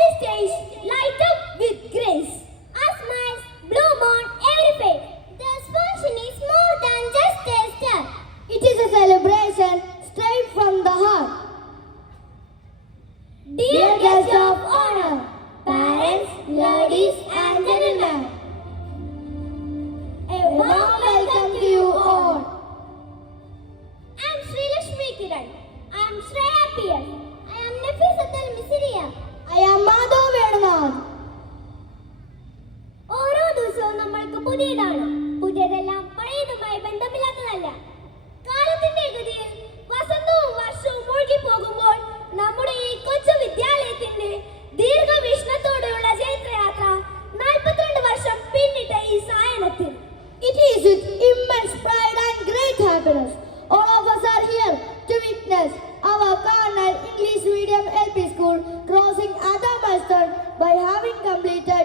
the stage light up with grace. Our smiles bloom on every face. This function is more than just a step. It is a celebration straight from the heart. Dear guests of honor, parents, ladies and gentlemen, a warm welcome to you all. I am Sri Lakshmi Kiran. I am Shreya P.S. I am Nafisat Al-Misriya. I am Madhav Venunath. ഓരോ ദിവസവും നമ്മൾക്ക് പുതിയതാണ്. പുതിയതെല്ലാം പഴയതുമായി ബന്ധമില്ലാത്തതല്ല. കാലത്തിന്റെ ഗതിയിൽ വസന്തവും വർഷവും ഒഴുകി പോകുമ്പോൾ നമ്മുടെ ഈ കൊച്ചു വിദ്യാലയത്തിന്റെ ദീർഘവീക്ഷണത്തോടെയുള്ള ജൈത്രയാത്ര 42 വർഷം പിന്നിട്ട ഈ സായനത്തിൽ. It is with immense pride and great happiness. All of us are here to witness our Karnal English Medium LP School crossing another milestone by having completed